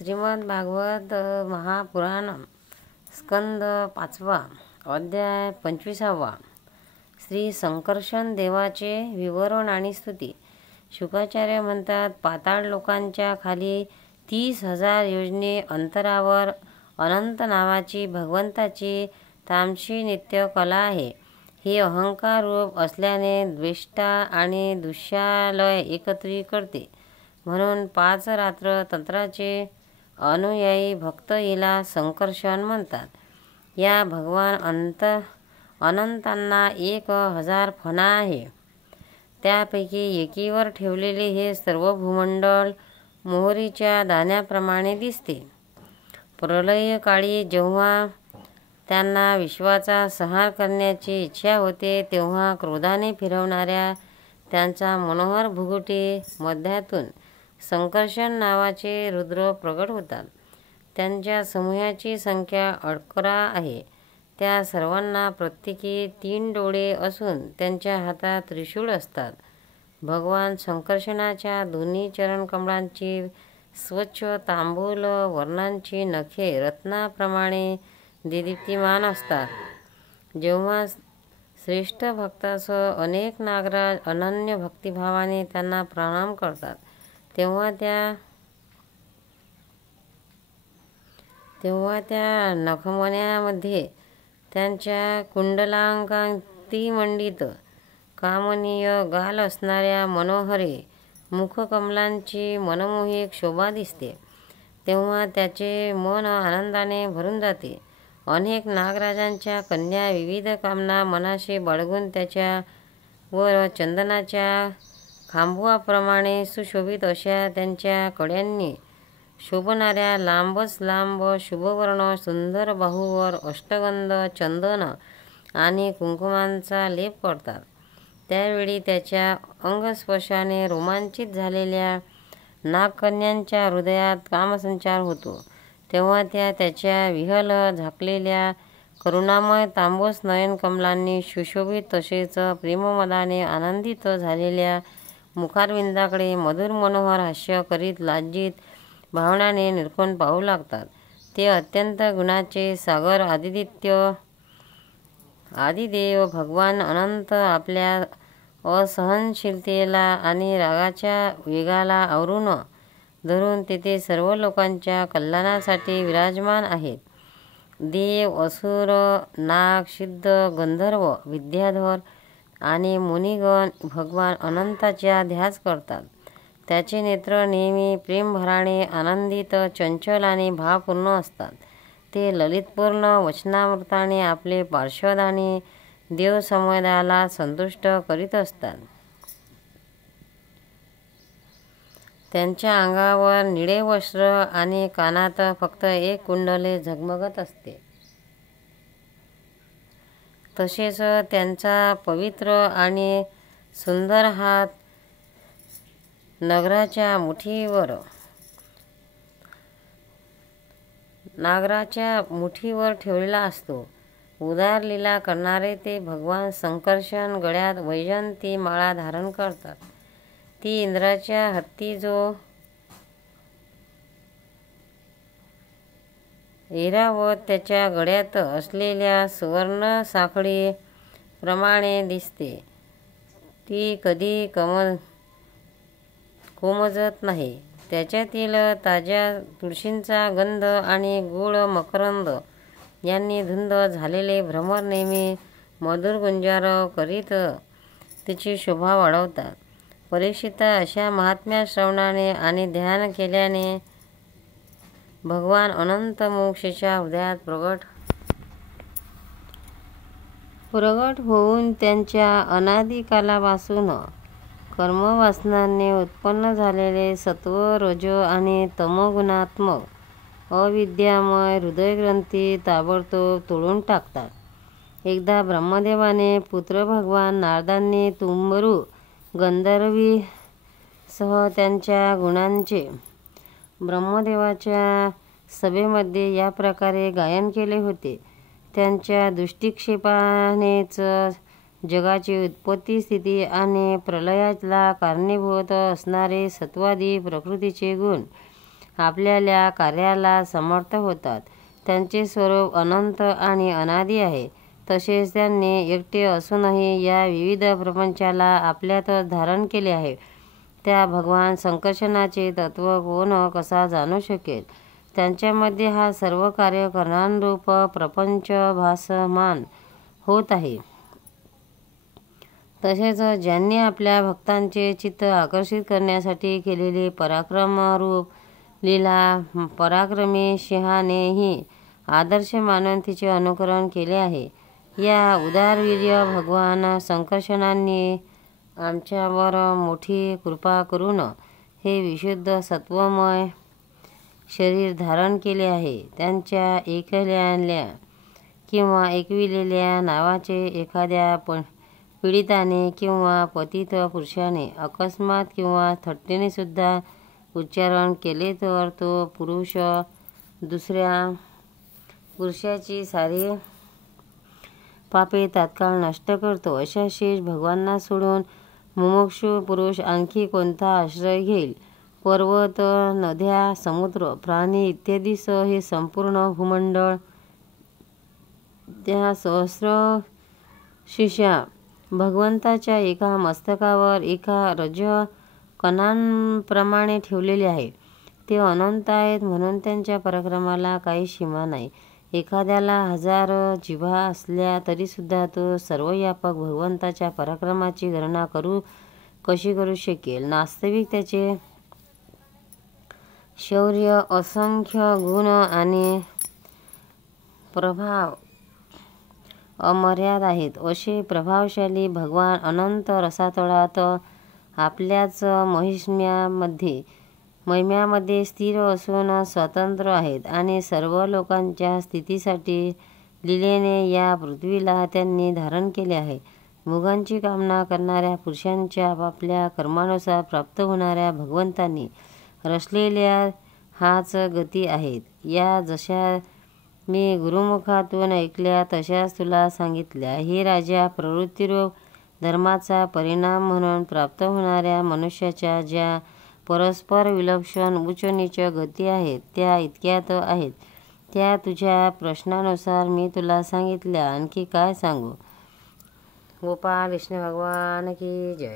श्रीमद भागवत महापुराण स्कंद 5 अध्याय 25. श्री संकर्षण देवाचे विवरण आणि स्तुती. शुकाचार्य म्हणतात, पाताळ लोकांच्या खाली 30,000 योजने अंतरावर अनंत नावाची भगवंताची तामशी नित्य कला आहे. ही अहंकार रूप असल्याने द्वेष्टा आणि दुष्यालय एकत्रित करते. म्हणून 5 रात्र तंत्राचे अनुयायी भक्त हिला संकर्षण म्हणतात. या भगवान अनंतांना 1,000 फणा आहे. त्यापैकी एकीवर ठेवलेले हे सर्व भूमंडल मोहरीच्या दाण्याप्रमाणे दिसते. प्रलयकाळी जेव्हा त्यांना विश्वाचा संहार करण्याची इच्छा होते, तेव्हा क्रोधाने फिरवणाऱ्या त्यांचा मनोहर भुगुटी मध्यातून संकर्षण नावाचे रुद्र प्रगट होतात. त्यांच्या समूहाची संख्या 11 आहे. त्या सर्वांना प्रत्येकी 3 डोळे असून त्यांच्या हातात त्रिशूळ असतात. भगवान संकर्षणाच्या दोन्ही चरणकमळांची स्वच्छ तांबूल वर्णांची नखे रत्नाप्रमाणे देदीप्यमान असतात. जेव्हा श्रेष्ठ भक्तासह अनेक नागराज अनन्य भक्तिभावाने त्यांना प्रणाम करतात, तेव्हा त्या नखमण्यांमध्ये त्यांच्या कुंडलांकांतिमंडित कामनीय गाल असणाऱ्या मनोहरे मुखकमलांची मनमोहक शोभा दिसते. तेव्हा त्याचे मन आनंदाने भरून जाते. अनेक नागराजांच्या कन्या विविध कामना मनाशी बाळगून त्याच्यावर चंदनाच्या खांबुआप्रमाणे सुशोभित अशा त्यांच्या कड्यांनी शोभणाऱ्या लांबच लांब शुभवर्ण सुंदर बाहूवर अष्टगंध चंदन आणि कुंकुमांचा लेप करतात. त्यावेळी त्याच्या अंगस्पर्शाने रोमांचित झालेल्या नागकन्यांच्या हृदयात कामसंचार होतो. तेव्हा त्या त्याच्या विहल झाकलेल्या करुणामय तांबूस नयन कमलांनी सुशोभित तसेच प्रेममदाने आनंदित झालेल्या मुखारविंदाकडे मधुर मनोहर हास्य करीत लज्जित भावनाने निरखून पाहू लागतात. ते अत्यंत गुणाचे सागर आदिदेव भगवान अनंत आपल्या असहनशीलतेला आणि रागाच्या वेगाला आवरून धरून तेथे सर्व लोकांच्या कल्याणासाठी विराजमान आहेत. देव, असुर, नाग, सिद्ध, गंधर्व, विद्याधर आणि मुनिगण भगवान अनंताचा ध्यास करतात. त्याचे नेत्र नेहमी प्रेमभराने आनंदित, चंचल आणि भावपूर्ण असतात. ते ललितपूर्ण वचनामृताने आपले पार्षद आणि देवसमुदायाला संतुष्ट करीत असतात. त्यांच्या अंगावर निळे वस्त्र आणि कानात फक्त एक कुंडले झगमगत असते. तसेच त्यांचा पवित्र आणि सुंदर हात नागराच्या मुठीवर ठेवलेला असतो. उदार लीला करणारे ते भगवान संकर्षण गळ्यात वैजयंती माळा धारण करतात. ती इंद्राच्या हत्ती जो ऐरावत त्याच्या गळ्यात असलेल्या सुवर्ण साखळी प्रमाणे दिसते. ती कधी कोमजत नाही. त्याच्यातील ताज्या तुळशींचा गंध आणि गूळ मकरंद यांनी धुंद झालेले भ्रमर नेहमी मधुर गुंजार करीत तिची शोभा वाढवतात. परीक्षिता, अशा महात्म्या श्रवणाने आणि ध्यान केल्याने भगवान अनंत मोक्षाच्या हृदयात प्रगट होऊन त्यांच्या अनादिकालापासून कर्मवासनांनी उत्पन्न झालेले सत्व, रज आणि तमोगुणात्मक अविद्यामय हृदयग्रंथी ताबडतोब तोडून टाकतात. एकदा ब्रह्मदेवाने पुत्र भगवान नारदांनी तुंबरू गंधर्वीसह त्यांच्या गुणांचे ब्रह्मदेवाच्या सभेमध्ये या प्रकारे गायन केले होते. त्यांच्या दृष्टिक्षेपानेच जगाची उत्पत्ती, स्थिती आणि प्रलयाला कारणीभूत असणारे सत्वादी प्रकृतीचे गुण आपल्या कार्याला समर्थ होतात. त्यांचे स्वरूप अनंत आणि अनादी आहे. तसेच त्यांनी एकटे असूनही या विविध प्रपंचाला आपल्यातच धारण केले आहे. त्या भगवान संकर्षणाचे तत्त्व कोण कसा जाणू शकेल? त्यांच्यामध्ये हा सर्व कार्य करणारूप प्रपंच भासमान होत आहे. तसेच ज्यांनी आपल्या भक्तांचे चित्त आकर्षित करण्यासाठी केलेली पराक्रमरूप लीला पराक्रमी सिंहानेही आदर्श मानून तिचे अनुकरण केले आहे. या उदारवीर्य भगवान संकर्षणांनी आमच्यावर मोठी कृपा करून हे विशुद्ध सत्वमय शरीर धारण केले आहे. त्यांच्या एकल्याल्या किंवा एकविलेल्या नावाचे एखाद्या पीडिताने किंवा पतित पुरुषाने अकस्मात किंवा थट्टेने सुद्धा उच्चारण केले तर तो पुरुष दुसऱ्या पुरुषाची सारी पापे तात्काळ नष्ट करतो. अशा शेष भगवानांना सोडून मुमुक्षु पुरुष आणखी कोणता आश्रय घेईल? पर्वत, नद्या, समुद्र, प्राणी इत्यादीसह हे संपूर्ण भूमंडळ त्या सहस्र शिष्या भगवंताच्या एका मस्तकावर एका रज कणांप्रमाणे ठेवलेले आहे. ते अनंत आहेत म्हणून त्यांच्या पराक्रमाला काही सीमा नाही. एखाद्याला 1000 जिव्हा असल्या तरीसुद्धा तो सर्वव्यापक भगवंताच्या पराक्रमाची गणना कशी करू शकेल? वास्तविक त्याचे शौर्य, असंख्य गुण आणि प्रभाव अमर्याद आहेत. असे प्रभावशाली भगवान अनंत रसातळात आपल्याच महिम्यामध्ये स्थिर असून स्वतंत्र आहेत आणि सर्व लोकांच्या स्थितीसाठी लीलेने या पृथ्वीला त्यांनी धारण केले आहे. भोगांची कामना करणाऱ्या पुरुषांच्या आपापल्या कर्मानुसार प्राप्त होणाऱ्या भगवंतांनी रचलेल्या हाच गती आहेत. या जशा मी गुरुमुखातून ऐकल्या तशाच तुला सांगितल्या. हे राजा, प्रवृत्तीरूप धर्माचा परिणाम म्हणून प्राप्त होणाऱ्या मनुष्याच्या ज्या परस्पर विलक्षण उच्च नीच गती आहेत त्या इतक्यात आहेत. त्या तुझ्या प्रश्नानुसार मी तुला सांगितल्या. आणखी काय सांगू? गोपाल कृष्ण भगवान की जय.